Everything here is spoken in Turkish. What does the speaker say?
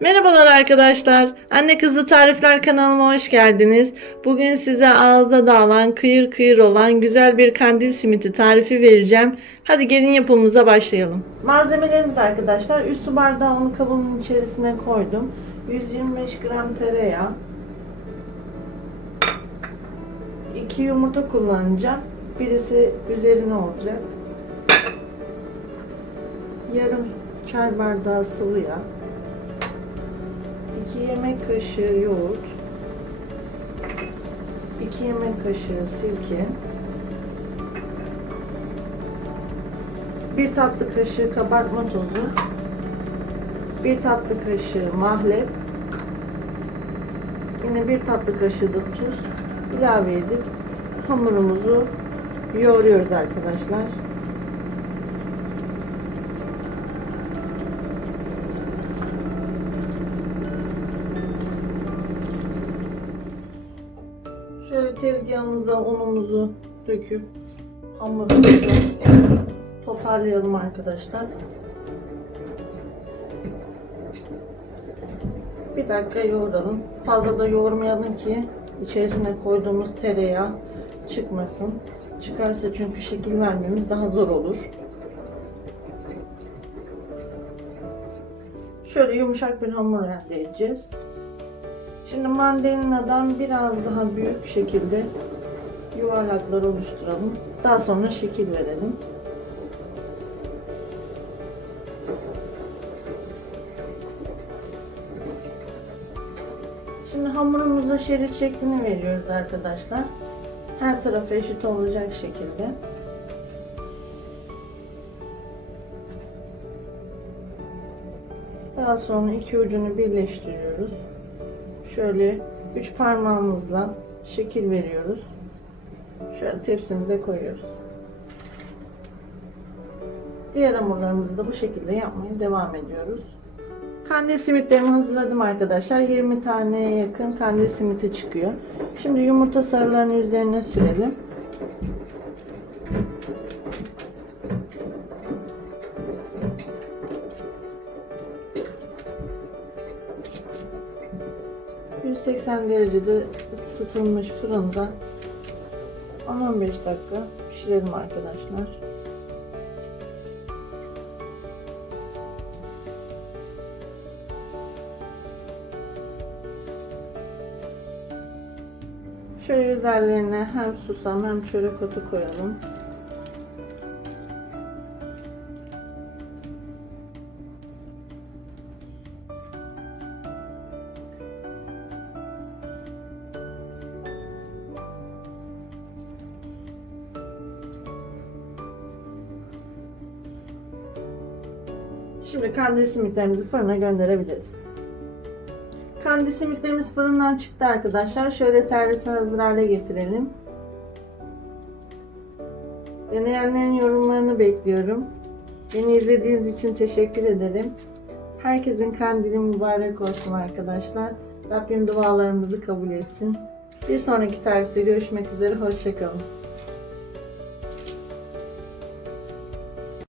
Merhabalar arkadaşlar. Anne Kızı Tarifler kanalıma hoş geldiniz. Bugün size ağızda dağılan, kıyır kıyır olan güzel bir kandil simiti tarifi vereceğim. Hadi gelin yapımımıza başlayalım. Malzemelerimiz arkadaşlar. 3 su bardağı unu kabımın içerisine koydum. 125 gram tereyağı. 2 yumurta kullanacağım. Birisi üzerine olacak. Yarım çay bardağı sıvı yağ. 2 yemek kaşığı yoğurt, 2 yemek kaşığı sirke, 1 tatlı kaşığı kabartma tozu, 1 tatlı kaşığı mahlep, yine 1 tatlı kaşığı da tuz ilave edip hamurumuzu yoğuruyoruz arkadaşlar. Şöyle tezgahımıza unumuzu döküp hamurumuzu toparlayalım arkadaşlar. Bir dakika yoğuralım. Fazla da yoğurmayalım ki içerisine koyduğumuz tereyağı çıkmasın. Çıkarsa çünkü şekil vermemiz daha zor olur. Şöyle yumuşak bir hamur elde edeceğiz. Şimdi mandalinadan biraz daha büyük şekilde yuvarlaklar oluşturalım. Daha sonra şekil verelim. Şimdi hamurumuza şerit şeklini veriyoruz arkadaşlar. Her tarafı eşit olacak şekilde. Daha sonra iki ucunu birleştiriyoruz şöyle üç parmağımızla şekil veriyoruz. Şöyle tepsimize koyuyoruz. Diğer hamurlarımızı da bu şekilde yapmaya devam ediyoruz. Kandil simitlerimi hazırladım arkadaşlar. 20 taneye yakın kandil simiti çıkıyor. Şimdi yumurta sarılarını üzerine sürelim. ...180 derecede ısıtılmış fırında 10-15 dakika pişirelim arkadaşlar. Şöyle üzerlerine hem susam hem çörek otu koyalım. Şimdi kandil simitlerimizi fırına gönderebiliriz. Kandil simitlerimiz fırından çıktı arkadaşlar. Şöyle servise hazır hale getirelim. Deneyenlerin yorumlarını bekliyorum. Beni izlediğiniz için teşekkür ederim. Herkesin kandili mübarek olsun arkadaşlar. Rabbim dualarımızı kabul etsin. Bir sonraki tarifte görüşmek üzere. Hoşçakalın.